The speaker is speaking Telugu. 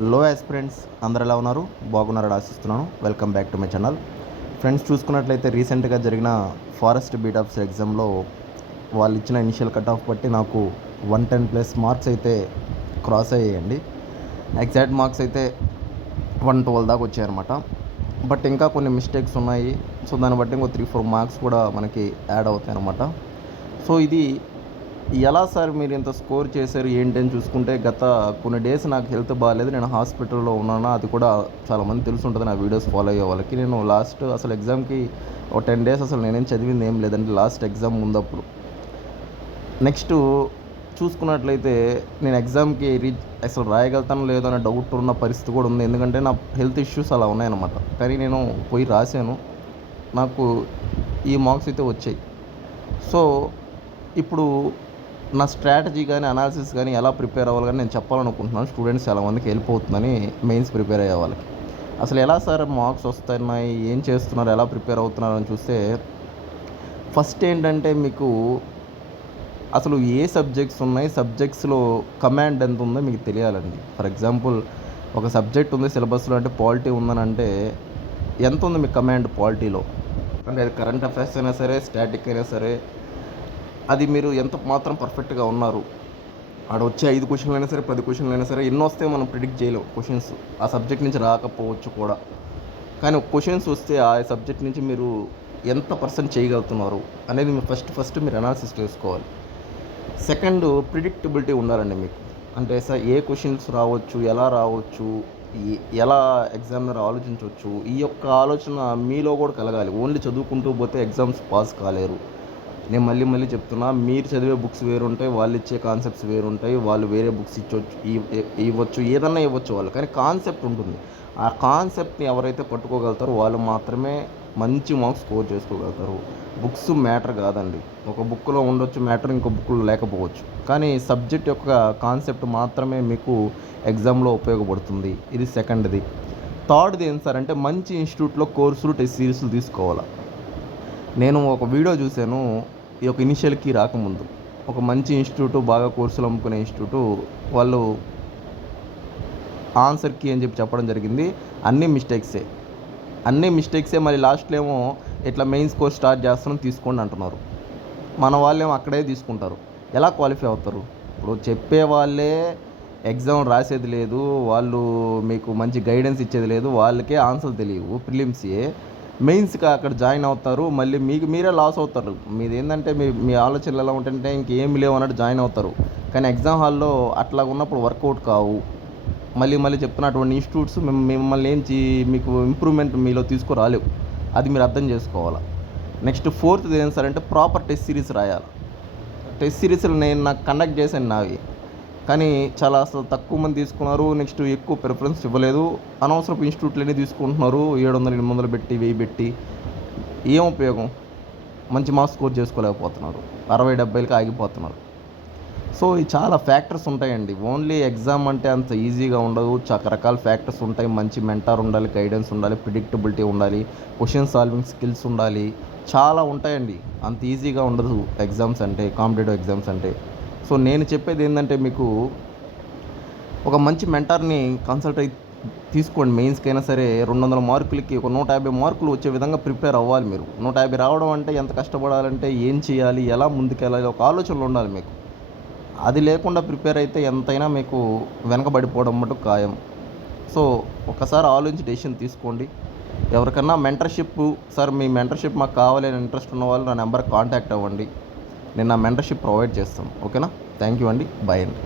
హలో ఆస్పిరెంట్స్, అందరు ఎలా ఉన్నారు? బాగున్నారని ఆశిస్తున్నాను. Welcome back to my channel. Friends, చూసుకున్నట్లయితే రీసెంట్గా జరిగిన ఫారెస్ట్ బీట్ ఆఫ్స్ ఎగ్జామ్లో వాళ్ళు ఇచ్చిన ఇనిషియల్ కట్ ఆఫ్ బట్టి నాకు 110+ మార్క్స్ అయితే క్రాస్ అయ్యాయండి. ఎగ్జాక్ట్ మార్క్స్ అయితే 112 దాకా వచ్చాయన్నమాట. బట్ ఇంకా కొన్ని మిస్టేక్స్ ఉన్నాయి. సో దాన్ని బట్టి ఇంకో 3-4 మార్క్స్ కూడా మనకి యాడ్ అవుతాయి అన్నమాట. సో ఇది ఎలా సార్ మీరు ఇంత స్కోర్ చేశారు ఏంటి అని చూసుకుంటే, గత కొన్ని డేస్ నాకు హెల్త్ బాగాలేదు, నేను హాస్పిటల్లో ఉన్నాను. అది కూడా చాలామంది తెలుసుంటుంది నా వీడియోస్ ఫాలో అయ్యే వాళ్ళకి. నేను లాస్ట్ అసలు ఎగ్జామ్కి ఒక 10 డేస్ అసలు నేనేం చదివింది ఏం లేదండి, లాస్ట్ ఎగ్జామ్ ముందప్పుడు. నెక్స్ట్ చూసుకున్నట్లయితే నేను ఎగ్జామ్కి అసలు రాయగలుగుతాను లేదో అనే డౌట్ ఉన్న పరిస్థితి కూడా ఉంది. ఎందుకంటే నా హెల్త్ ఇష్యూస్ అలా ఉన్నాయన్నమాట. కానీ నేను పోయి రాశాను, నాకు ఈ మార్క్స్ అయితే వచ్చాయి. సో ఇప్పుడు నా స్ట్రాటజీ కానీ అనాలిసిస్ కానీ ఎలా ప్రిపేర్ అవ్వాలి కానీ నేను చెప్పాలనుకుంటున్నాను. స్టూడెంట్స్ చాలామందికి హెల్ప్ అవుతుందని మెయిన్స్ ప్రిపేర్ అయ్యే వాళ్ళకి. అసలు ఎలా సార్ మార్క్స్ వస్తున్నాయి, ఏం చేస్తున్నారు, ఎలా ప్రిపేర్ అవుతున్నారు అని చూస్తే, ఫస్ట్ ఏంటంటే మీకు అసలు ఏ సబ్జెక్ట్స్ ఉన్నాయి, సబ్జెక్ట్స్లో కమాండ్ ఎంత ఉందో మీకు తెలియాలండి. ఫర్ ఎగ్జాంపుల్, ఒక సబ్జెక్ట్ ఉంది సిలబస్లో అంటే పాలిటీ ఉందని అంటే ఎంత ఉంది మీకు కమాండ్ పాలిటీలో? అంటే అది కరెంట్ అఫైర్స్ అయినా సరే, స్టాటిక్ అయినా సరే, అది మీరు ఎంత మాత్రం పర్ఫెక్ట్గా ఉన్నారు. ఆడ వచ్చే 5 క్వశ్చన్లు అయినా సరే, 10 క్వశ్చన్లు అయినా సరే, ఎన్నో వస్తే మనం ప్రిడిక్ట్ చేయలేం. క్వశ్చన్స్ ఆ సబ్జెక్ట్ నుంచి రాకపోవచ్చు కూడా. కానీ క్వశ్చన్స్ వస్తే ఆ సబ్జెక్ట్ నుంచి మీరు ఎంత పర్సెంట్ చేయగలుగుతున్నారు అనేది మీరు ఫస్ట్ మీరు అనాలిసిస్ చేసుకోవాలి. సెకండ్, ప్రిడిక్టబిలిటీ ఉండాలండి మీకు. అంటే సార్ ఏ క్వశ్చన్స్ రావచ్చు, ఎలా రావచ్చు, ఎలా ఎగ్జామినర్ ఆలోచించవచ్చు, ఈ యొక్క ఆలోచన మీలో కూడా కలగాలి. ఓన్లీ చదువుకుంటూ పోతే ఎగ్జామ్స్ పాస్ కాలేరు. నేను మళ్ళీ చెప్తున్నా, మీరు చదివే బుక్స్ వేరుంటాయి, వాళ్ళు ఇచ్చే కాన్సెప్ట్స్ వేరుంటాయి. వాళ్ళు వేరే బుక్స్ ఇవ్వచ్చు, ఏదన్నా ఇవ్వచ్చు వాళ్ళు, కానీ కాన్సెప్ట్ ఉంటుంది. ఆ కాన్సెప్ట్ని ఎవరైతే పట్టుకోగలుగుతారో వాళ్ళు మాత్రమే మంచి మార్క్స్ స్కోర్ చేసుకోగలుగుతారు. బుక్స్ మ్యాటర్ కాదండి. ఒక బుక్లో ఉండొచ్చు మ్యాటర్, ఇంకో బుక్లో లేకపోవచ్చు, కానీ సబ్జెక్ట్ యొక్క కాన్సెప్ట్ మాత్రమే మీకు ఎగ్జామ్లో ఉపయోగపడుతుంది. ఇది సెకండ్ది. థర్డ్ది ఏం సార్ అంటే, మంచి ఇన్స్టిట్యూట్లో కోర్సులు, టెస్ట్ సిరీస్లు తీసుకోవాలి. నేను ఒక వీడియో చూశాను ఈ యొక్క ఇనిషియల్కి రాకముందు. ఒక మంచి ఇన్స్టిట్యూటు, బాగా కోర్సులు అమ్ముకునే ఇన్స్టిట్యూటు వాళ్ళు ఆన్సర్ కీ అని చెప్పడం జరిగింది. అన్నీ మిస్టేక్సే. మళ్ళీ లాస్ట్లో ఏమో ఇట్లా మెయిన్స్ కోర్స్ స్టార్ట్ చేస్తున్నాం తీసుకోండి అంటున్నారు. మన వాళ్ళేమో అక్కడే తీసుకుంటారు. ఎలా క్వాలిఫై అవుతారు? ఇప్పుడు చెప్పే వాళ్ళే ఎగ్జామ్ రాసేది లేదు, వాళ్ళు మీకు మంచి గైడెన్స్ ఇచ్చేది లేదు, వాళ్ళకే ఆన్సర్లు తెలియవు, ప్రిలిమ్సే. మెయిన్స్కి అక్కడ జాయిన్ అవుతారు, మళ్ళీ మీకు మీరే లాస్ అవుతారు. మీది ఏంటంటే మీ ఆలోచనలు ఎలా ఉంటుంటే ఇంకేమి లేవు అన్నట్టు జాయిన్ అవుతారు. కానీ ఎగ్జామ్ హాల్లో అట్లా ఉన్నప్పుడు వర్కౌట్ కావు. మళ్ళీ చెప్తున్న అటువంటి ఇన్స్టిట్యూట్స్ మిమ్మల్ని మీకు ఇంప్రూవ్మెంట్ మీలో తీసుకురాలేవు. అది మీరు అర్థం చేసుకోవాలి. నెక్స్ట్ ఫోర్త్ది ఏం సార్ అంటే, ప్రాపర్ టెస్ట్ సిరీస్ రాయాలి. టెస్ట్ సిరీస్లు నాకు కండక్ట్ చేశాను నావి, కానీ చాలా అసలు తక్కువ మంది తీసుకున్నారు. నెక్స్ట్ ఎక్కువ ప్రిఫరెన్స్ ఇవ్వలేదు. అనవసరపు ఇన్స్టిట్యూట్లన్నీ తీసుకుంటున్నారు, 700-800 పెట్టి, 1000 పెట్టి. ఏం ఉపయోగం? మంచి మార్క్స్ స్కోర్ చేసుకోలేకపోతున్నారు, 60-70కి ఆగిపోతున్నారు. సో ఈ చాలా ఫ్యాక్టర్స్ ఉంటాయండి. ఓన్లీ ఎగ్జామ్ అంటే అంత ఈజీగా ఉండదు. రకరకాల ఫ్యాక్టర్స్ ఉంటాయి. మంచి మెంటార్ ఉండాలి, గైడెన్స్ ఉండాలి, ప్రిడిక్టబిలిటీ ఉండాలి, క్వశ్చన్ సాల్వింగ్ స్కిల్స్ ఉండాలి. చాలా ఉంటాయండి. అంత ఈజీగా ఉండదు ఎగ్జామ్స్ అంటే, కాంపిటేటివ్ ఎగ్జామ్స్ అంటే. సో నేను చెప్పేది ఏంటంటే, మీకు ఒక మంచి మెంటార్ని కన్సల్ట్ అయ్యి తీసుకోండి. మెయిన్స్కైనా సరే 200 మార్కులకి ఒక 150 మార్కులు వచ్చే విధంగా ప్రిపేర్ అవ్వాలి మీరు. 150 రావడం అంటే ఎంత కష్టపడాలంటే, ఏం చేయాలి, ఎలా ముందుకెళ్ళాలి, ఒక ఆలోచనలు ఉండాలి మీకు. అది లేకుండా ప్రిపేర్ అయితే ఎంతైనా మీకు వెనకబడిపోవడం మటుకు ఖాయం. సో ఒకసారి ఆలోచించి డెసిషన్ తీసుకోండి. ఎవరికన్నా మెంటర్షిప్, సార్ మీ మెంటర్షిప్ మాకు కావాలి అని ఇంట్రెస్ట్ ఉన్న వాళ్ళు నా నెంబర్కి కాంటాక్ట్ అవ్వండి. నేను నా మెంటర్షిప్ ప్రొవైడ్ చేస్తాను. ఓకేనా? థ్యాంక్ యూ అండి. బాయ్ అండి.